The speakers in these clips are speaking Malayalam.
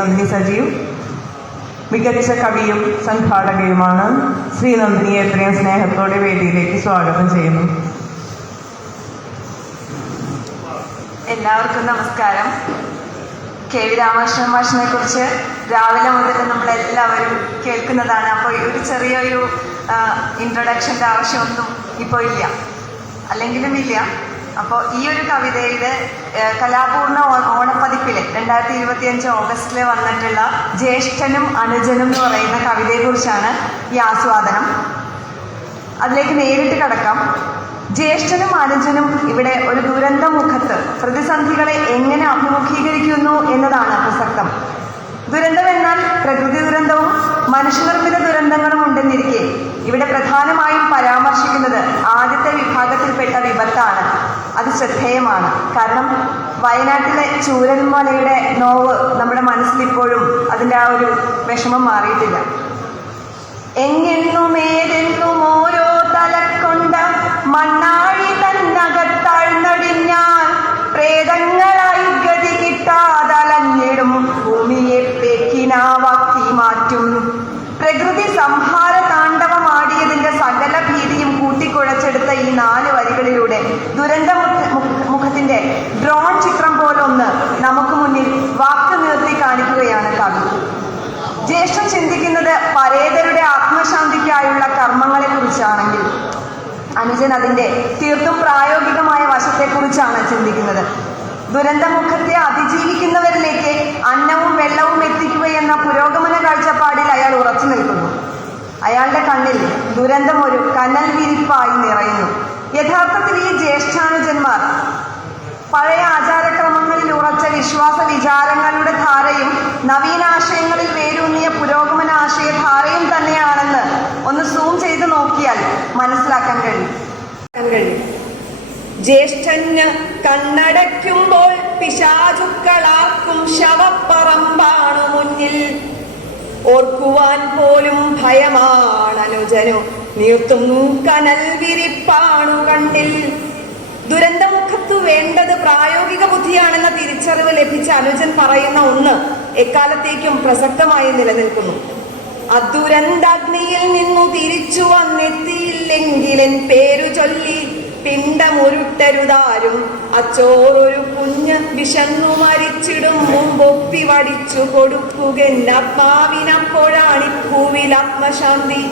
നന്ദിനി സജീവ്. മികച്ച കവിയും സംഘാടകയുമാണ് ശ്രീ നന്ദിനിയെ എത്രയും സ്നേഹത്തോടെ വേദിയിലേക്ക് സ്വാഗതം ചെയ്യുന്നു. എല്ലാവർക്കും നമസ്കാരം. കെ വി രാമകൃഷ്ണൻ മാഷിനെ കുറിച്ച് രാവിലെ മുതൽ നമ്മൾ എല്ലാവരും കേൾക്കുന്നതാണ്. അപ്പോൾ ഒരു ചെറിയൊരു ഇൻട്രൊഡക്ഷന്റെ ആവശ്യമൊന്നും ഇപ്പോൾ ഇല്ല. അല്ലെങ്കിലും ഇല്ല. അപ്പോൾ ഈ ഒരു കവിതയുടെ കലാപൂർണ കലാപൂർണ ഓ- ഓണപ്പതിപ്പിൽ രണ്ടായിരത്തി ഇരുപത്തി അഞ്ച് ഓഗസ്റ്റിൽ വന്നിട്ടുള്ള ജ്യേഷ്ഠനും അനുജനും എന്ന് പറയുന്ന കവിതയെക്കുറിച്ചാണ് ഈ ആസ്വാദനം. അതിലേക്ക് നേരിട്ട് കടക്കാം. ജ്യേഷ്ഠനും അനുജനും ഇവിടെ ഒരു ദുരന്ത മുഖത്ത് പ്രതിസന്ധികളെ എങ്ങനെ അഭിമുഖീകരിക്കുന്നു എന്നതാണ് പ്രസക്തം. ദുരന്തം എന്നാൽ പ്രകൃതി ദുരന്തവും മനുഷ്യനിർമ്മിത ദുരന്തങ്ങളും ഉണ്ടെന്നിരിക്കെ ഇവിടെ പ്രധാനമായും പരാമർശിക്കുന്നത് ആദ്യത്തെ വിഭാഗത്തിൽപ്പെട്ട വിപത്താണ്. അത് ശ്രദ്ധേയമാണ് കാരണം വയനാട്ടിലെ ചൂരൽമലയുടെ നോവ് നമ്മുടെ മനസ്സിലിപ്പോഴും അതിന്റെ ആ ഒരു വിഷമം മാറിയിട്ടില്ല. എങ്ങെന്നുമേതെന്നും ഓരോ തലക്കൊണ്ട മണ്ണാഴി തന്നകത്താഴ്ന്നടിഞ്ഞാൽ പ്രേതങ്ങളായി ഗതി കിട്ടാതലഞ്ഞിടും ഭൂമിയെ പേക്കിനാവാക്കി മാറ്റും. പ്രകൃതി സംഹാര താണ്ഡവമാടിയതിന്റെ സകല ഭീതിയും കൂട്ടിക്കുഴച്ചെടുത്ത ഈ നാല് വരികളിലൂടെ ദുരന്ത മുഖത്തിന്റെ ഡ്രോൺ ചിത്രം പോലെ ഒന്ന് നമുക്ക് മുന്നിൽ വാക്ക് നിർത്തി കാണിക്കുകയാണ് കവി. ജ്യേഷ്ഠം ചിന്തിക്കുന്നത് പരേതരുടെ ആത്മശാന്തിക്കായുള്ള കർമ്മങ്ങളെ കുറിച്ചാണെങ്കിൽ അനുജൻ അതിന്റെ തീർത്തും പ്രായോഗികമായ വശത്തെക്കുറിച്ചാണ് ചിന്തിക്കുന്നത്. ദുരന്തമുഖത്തെ അതിജീവിക്കുന്നവരിലേക്ക് അന്നവും വെള്ളവും എത്തിക്കുകയെന്ന പുരോഗമന കാഴ്ചപ്പാടിൽ അയാൾ ഉറച്ചു നിൽക്കുന്നു. അയാളുടെ കണ്ണിൽ ദുരന്തം ഒരു കനൽ വിരിപ്പായി നിറയുന്നു. യഥാർത്ഥത്തിൽ ഈ ജ്യേഷ്ഠാനുജന്മാർ പഴയ ആചാരക്രമങ്ങളിൽ ഉറച്ച വിശ്വാസ വിചാരങ്ങളുടെ ധാരയും നവീനാശയങ്ങളിൽ വേരൂന്നിയ പുരോഗമന ആശയധാരയും തന്നെയാണെന്ന് ഒന്ന് സൂം ചെയ്ത് നോക്കിയാൽ മനസ്സിലാക്കാൻ കഴിയും. ജ്യേഷ്ഠന് കണ്ണടയ്ക്കുമ്പോൾ പിശാചുക്കളാക്കും ശവപ്പറമ്പാണ് മുന്നിൽ. ഓർക്കുവാൻ പോലും ഭയമാണ് നീർത്തും കനൽ വിരിപ്പാണു കണ്ണിൽ. ദുരന്തമുഖത്തു വേണ്ടത് പ്രായോഗിക ബുദ്ധിയാണെന്ന തിരിച്ചറിവ് ലഭിച്ച അനുജൻ പറയുന്ന ഒന്ന് എക്കാലത്തേക്കും പ്രസക്തമായി നിലനിൽക്കുന്നു. അദുരന്താഗ്നിയിൽ നിന്നു തിരിച്ചു വന്നെത്തിയില്ലെങ്കിലെൻ പേരു ചൊല്ലി പിണ്ടമുരുട്ടരുതാരും അച്ചോറൊരു കുഞ്ഞ് വിശന്നു മരിച്ചിടും മുമ്പൊപ്പി വടിച്ചു കൊടുക്കുകെന്നാത്മാവിനപ്പോഴാണിപ്പൂവിൽ ആത്മശാന്തി.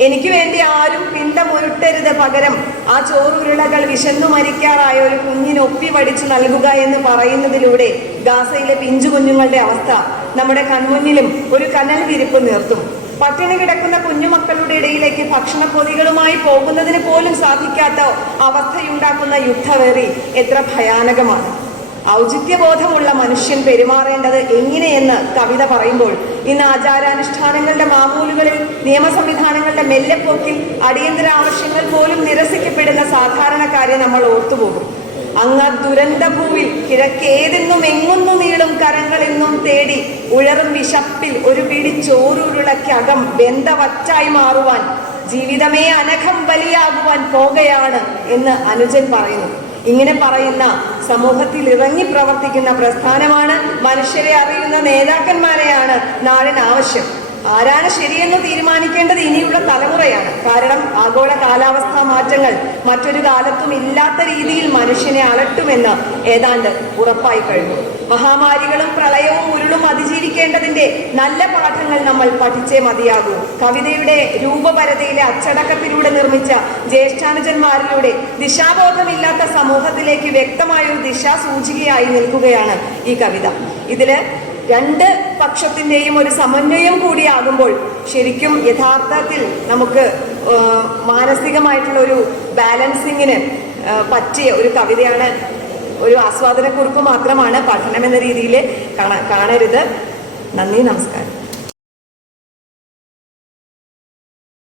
എനിക്ക് വേണ്ടി ആരും പിണ്ടമുരുട്ടരുത് പകരം ആ ചോറുരുളകൾ വിശന്നു മരിക്കാറായ ഒരു കുഞ്ഞിന് ഒപ്പി വടിച്ചു നൽകുക എന്ന് പറയുന്നതിലൂടെ ഗാസയിലെ പിഞ്ചു കുഞ്ഞുങ്ങളുടെ അവസ്ഥ നമ്മുടെ കൺമുന്നിലും ഒരു കനൽ വിരിപ്പ് നിർത്തും. പട്ടിണി കിടക്കുന്ന കുഞ്ഞുമക്കളുടെ ഇടയിലേക്ക് ഭക്ഷണപ്പൊതികളുമായി പോകുന്നതിന് പോലും സാധിക്കാത്ത അവസ്ഥയുണ്ടാക്കുന്ന യുദ്ധവേറി എത്ര ഭയാനകമാണ്. ഔചിത്യബോധമുള്ള മനുഷ്യൻ പെരുമാറേണ്ടത് എങ്ങനെയെന്ന് കവിത പറയുമ്പോൾ ഇന്ന് ആചാരാനുഷ്ഠാനങ്ങളുടെ മാമൂലുകളിൽ നിയമ സംവിധാനങ്ങളുടെ മെല്ലെപ്പോക്കിൽ അടിയന്തര ആവശ്യങ്ങൾ പോലും നിരസിക്കപ്പെടുന്ന സാധാരണക്കാരെ നമ്മൾ ഓർത്തുപോകും. അങ്ങ് ദുരന്തഭൂവിൽ കിഴക്കേതെന്നും എങ്ങുന്നു നീളും കരങ്ങളെന്നും തേടി ഉഴറും വിശപ്പിൽ ഒരു പിടി ചോറുരുളക്കകം ബന്ധവച്ചായി മാറുവാൻ ജീവിതമേ അനഘം ബലിയാകുവാൻ പോകയാണ് എന്ന് അനുജൻ പറയുന്നു. ഇങ്ങനെ പറയുന്ന സമൂഹത്തിൽ ഇറങ്ങി പ്രവർത്തിക്കുന്ന പ്രസ്ഥാനമാണ് മനുഷ്യരെ അറിയുന്ന നേതാക്കന്മാരെയാണ് നാടിന് ആവശ്യം. ആരാണ് ശരിയെന്ന് തീരുമാനിക്കേണ്ടത് ഇനിയുള്ള തലമുറയാണ്. കാരണം ആഗോള കാലാവസ്ഥാ മാറ്റങ്ങൾ മറ്റൊരു കാലത്തും ഇല്ലാത്ത രീതിയിൽ മനുഷ്യനെ അലട്ടുമെന്ന് ഏതാണ്ട് ഉറപ്പായി കഴിഞ്ഞു. മഹാമാരികളും പ്രളയവും ഉരുളും അതിജീവിക്കേണ്ടതിന്റെ നല്ല പാഠങ്ങൾ നമ്മൾ പഠിച്ചേ മതിയാകൂ. കവിതയുടെ രൂപപരതയിലെ അച്ചടക്കത്തിലൂടെ നിർമ്മിച്ച ജ്യേഷ്ഠാനുജന്മാരിലൂടെ ദിശാബോധമില്ലാത്ത സമൂഹത്തിലേക്ക് വ്യക്തമായ ഒരു ദിശാസൂചികയായി നിൽക്കുകയാണ് ഈ കവിത. ഇതിൽ രണ്ട് പക്ഷത്തിന്റെയും ഒരു സമന്വയം കൂടിയാകുമ്പോൾ ശരിക്കും യഥാർത്ഥത്തിൽ നമുക്ക് മാനസികമായിട്ടുള്ള ഒരു ബാലൻസിങ്ങിന് പറ്റിയ ഒരു കവിതയാണ് ഒരു ആസ്വാദനക്കുറിപ്പ് മാത്രമാണ് പഠനം എന്ന രീതിയിൽ കാണ കാണരുത്. നന്ദി നമസ്കാരം.